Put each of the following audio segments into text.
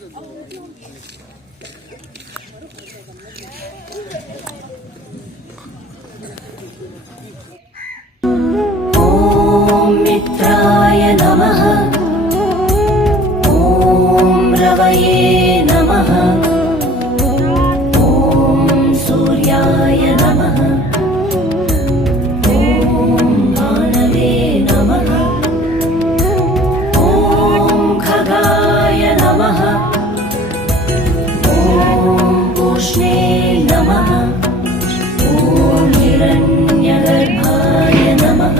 ॐ मित्राय नमः। ॐ रवये नमः। ॐ सूर्याय नमः। ॐ भानवे नमः। ॐ खगाय नमः। ॐ पूष्णे नमः। ॐ हिरण्यगर्भाय नमः।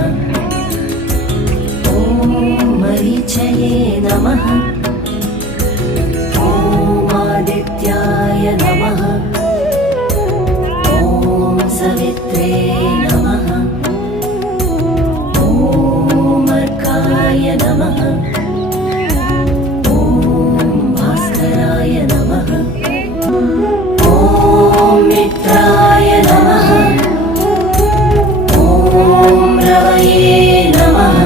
मरीचये नमः। ॐ आदित्याय नमः। ॐ सवित्रे नमः। ॐ अर्काय नमः। ॐ भास्कराय नमः। ॐ मित्राय नमः। ॐ रवये नमः।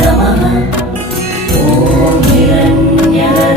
नमः। ॐ हिरण्यगर्भाय